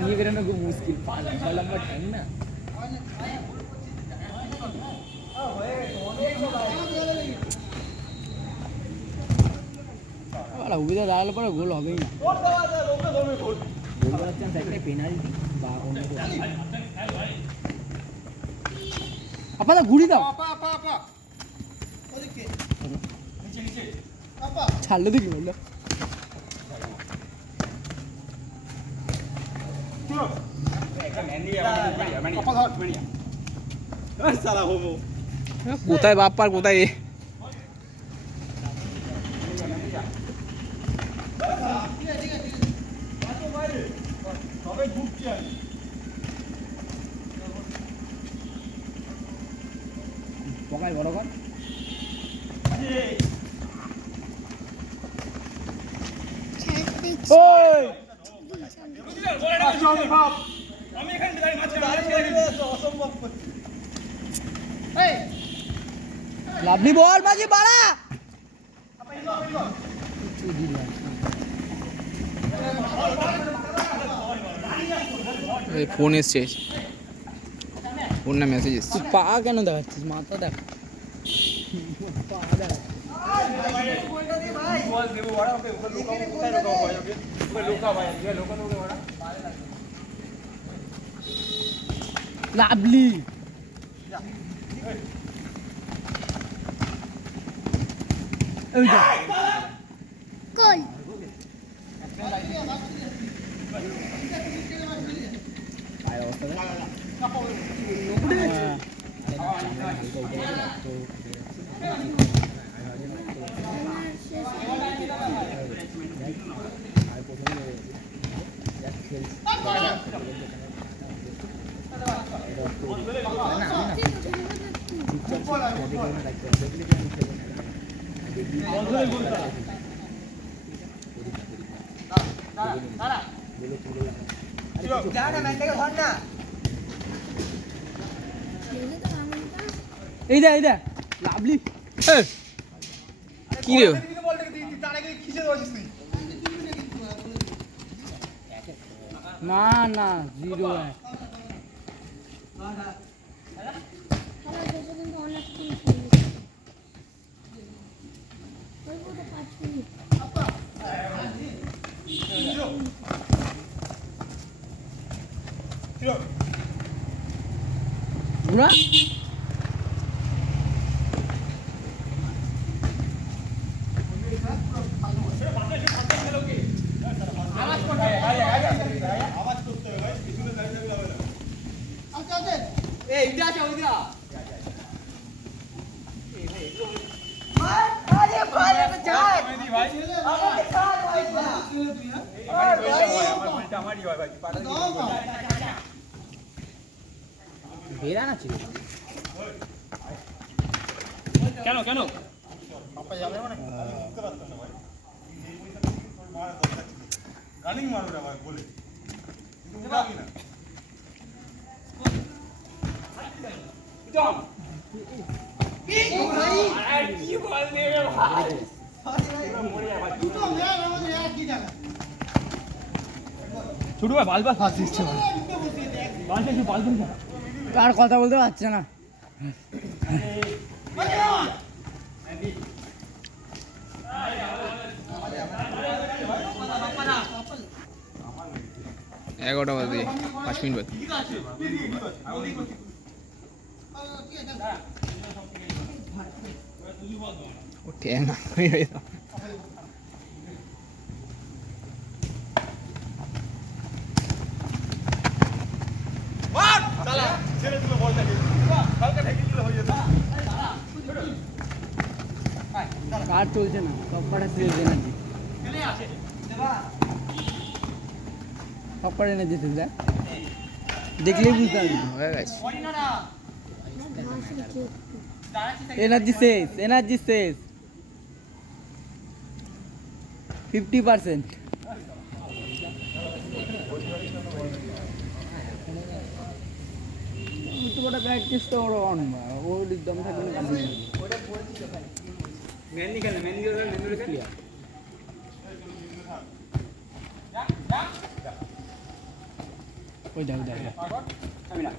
নিয়ে বেরোনো খুব মুশকিল, লম্বা টাইম না। উবিদা দাঁড়ালে পরে গোল হবেই না, গোল করার চান্স একটাই, পেনাল্টি বা অন্য আপা ঘুরি দাও, ছাড়লো দেখি বললো কোথায় বাপ্পার কোথায় পকায় বড় কর। লাভলি বল বাজি বাড়া, ফোন এসছে, ফোন না মেসেজ এসছে। পা কেন দেখাচ্ছিস, মাথা দেখ, পা দেখ। লাভলি গোল। এই দে লাভলি কি রে, না না 0-1 বুড়া বেরানা ছিল কেন কেন রানিং মারবে ভাই বলে ছোট ভাই বালবাল ফাঁস দিচ্ছে, আর কথা বলতে পারছে না। এগারোটা বাজে 5 মিনিট বাকি। না কার চলছে না, সব কটা চলছে না, সব কটা এনে দিতে দেখলেই বুঝতে পারবি। এনার্জি শেষ 50%। ওটা প্র্যাকটিস তো ওর অন ওর দম থাকবে না মেনলি খেলে মেনলি ক্লিয়ার ওই দাও দাও আমি না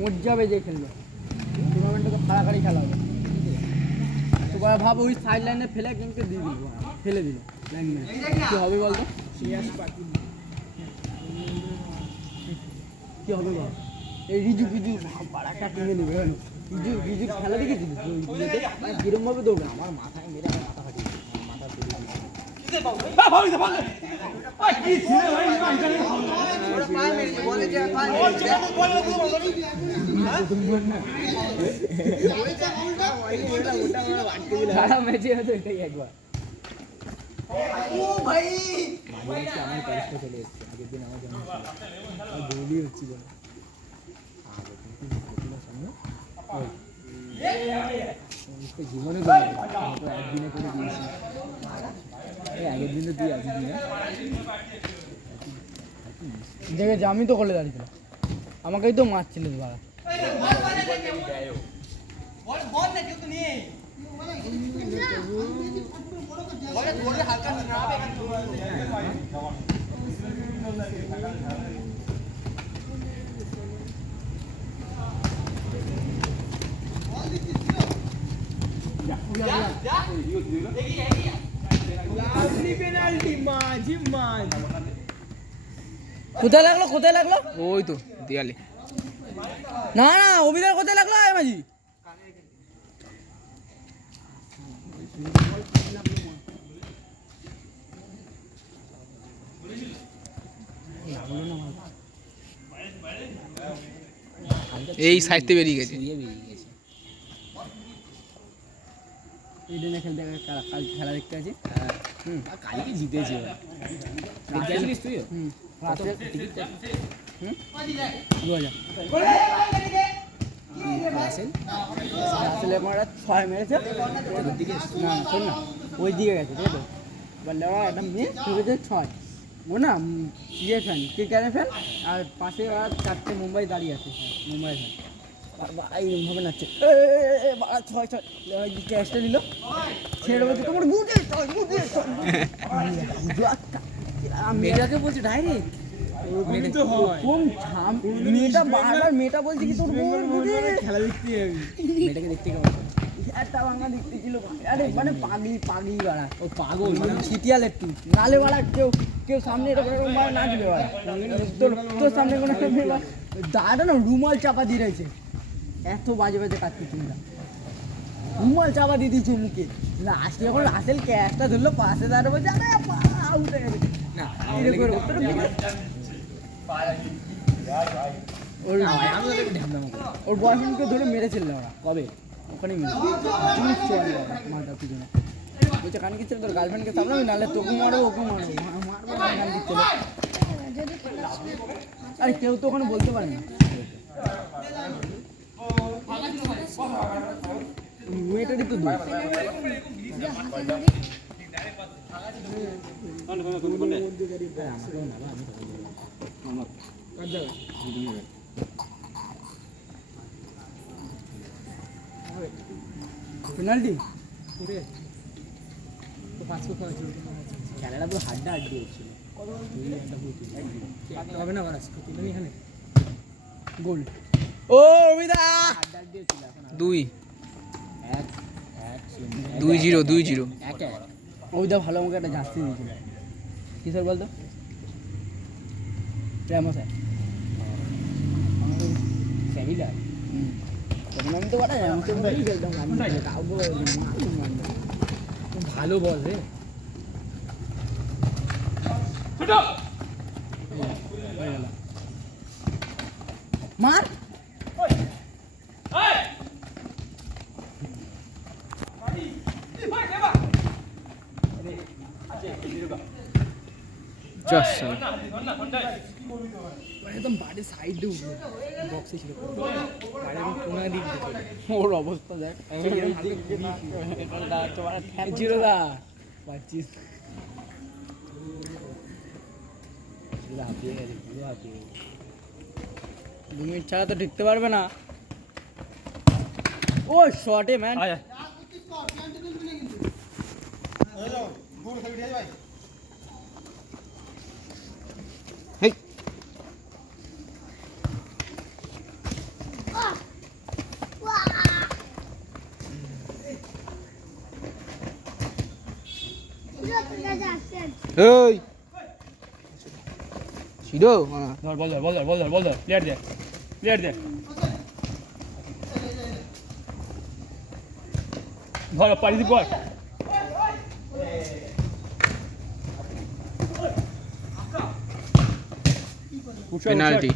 মজ্জা বেজে খেলবে টুর্নামেন্টে তো খাড়াখাড়ি খেলা হবে তো ভাব ওই সাইড লাইনে ফেলে গেমকে দিয়ে দিল ফেলে দিল কি হবে বলতো কি হবে বল এই রিজু ফিজু পাড়াটা কিনে নেবে রিজু রিজু খেলা দেখেছিস কিরম ভাবে দৌড়বে আমার মাথায় মেরে আমার মাথা ফাটিয়ে একবার আমার কষ্ট চলে এসছে আগের দিন আমার জন্য দৌড়ি হচ্ছিল জীবনে একদিনে করে দিয়েছি আগের দিন তো তুই আজকে দেখেছি আমি তো করলে দাঁড়িয়েছিলাম আমাকেই তো মারছিল বাবা কোথায় লাগলো কোথায় লাগলো ওই তো দেয়ালে না না অভিধার কোথায় লাগলো মাঝি এই সাইডতে বেরিয়ে গেছে খেলতে কাল খেলা দেখতে আছি কালকে জিতেছে তুই আসলে আমরা 6 মেরেছে না শোন না ওই দিকে গেছে ঠিক আছে বললে একটা মেয়ে ঠিক আছে 6 ও না ইয়ে ফ্যান ক্রিকেটের ফ্যান আর পাশে আর 4টে মুম্বাই দাঁড়িয়ে আছে মুম্বাই ফ্যান এইভাবে নাচছে 6 ক্যাশটা নিল ছেড়ে বলছে তোমার মেয়েটাকে বলছে ডাইরেক্ট মেয়েটা বলছে কি তোর খেলা দেখতে যাবি মেয়েটাকে দেখতে কেমন একটা বাংলা দেখতে ছিল আরে মানে পাগলি পাগলি বাড়া ও পাগল ছিটিয়াল একটু নালে বাড়া কেউ সামনে এরকম নাচবে বাড়া তোর সামনে কোনো দাদা না রুমাল চাপা দিয়ে রয়েছে এত বাজে বাজে কাজ করছি না রুমাল চাপা দিয়ে দিয়েছে মুখে লাস্টে যখন রাসেল ক্যাশটা ধরলো পাশে দাঁড়া বলছে আরে আউট হয়ে গেছে না ওর বয়ফ্রেন্ডকে ধরে মেরেছিল ওরা কবে ওখানে মাথা পিছনে বলছে কানে কিচ্ছু তোর গার্লফ্রেন্ডকে সামলাবি নাহলে তোকে মারো ওকে মারো গান দিচ্ছিল আরে কেউ তো ওখানে বলতে পারে না মেয়েটারই তো দোষ পেনাল্টি খেলাটা পুরো হাড্ডা হাড্ডি হচ্ছিল হবে না এখানে গোল ও অভিদা হাড্ডা হাড্ডি হচ্ছিল 2-0 ওইটা ভালো আমাকে একটা জার্সি দিয়েছিল কি স্যার বলতো র্যামোসাই সেভিলা তখন আমি তো বলা যায় আমি তো বলেই খেলতাম ভালো বল রে মার চস শালা। মানে একদম বাড়ির সাইডে উঠলো বক্সে ছিল বাড়ির কোনা দিক ওর অবস্থা দেখ জিরোদা পাচ্ছিস হাঁপিয়ে গেছে পুরো হাঁপিয়ে গেছে 2 মিনিট ছাড়া তো ঢুকতে পারবে না ও শর্টে ম্যান হেই এই শিরো ধর বল ধর প্লেয়ার দে ধর পারি দি বল পেনাল্টি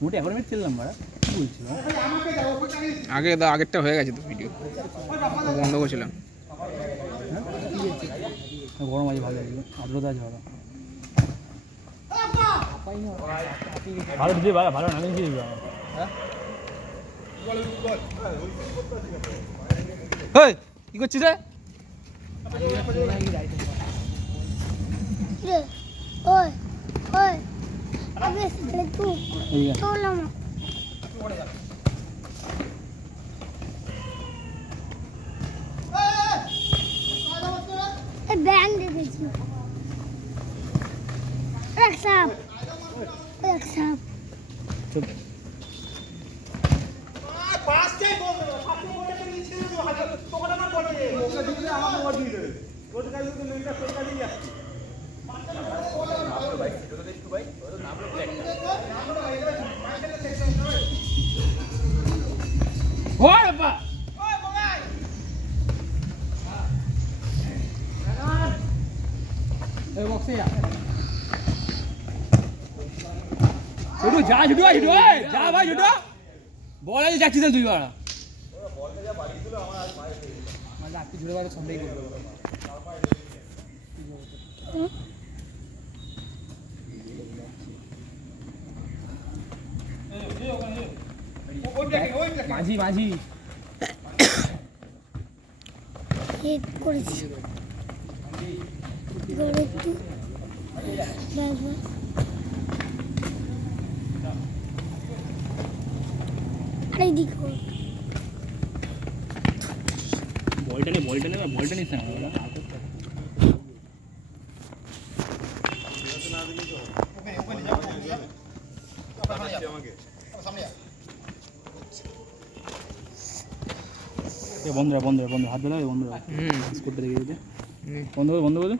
মোটে এখন আমি খেললাম বাড়া কি বলছিল আগে তো আগেরটা হয়ে গেছে তো ভিডিও বন্ধ করছিলাম গরম আছে ভালো লাগলো আর্দ্রতা আছে ভালো ভালো দিদি ভালো নামিয়ে দিয়ে দিবি হেই কি করছিস রে ওই ওই আগে তুই চলাম এই ব্যাং দেখেছি এক সাপ ছোটু যা যা ভাই ছোটু বল আছে যাচ্ছিস তুই বাড়া আপনি জুড়ে বাড়ি সন্দেহ করবো মাঝি হিট করেছি এবার একটু বাবা আরে দেখো বলটা নিস না বন্ধ হাত ধরে বন্ধ স্কুটটা দেখে বন্ধ করে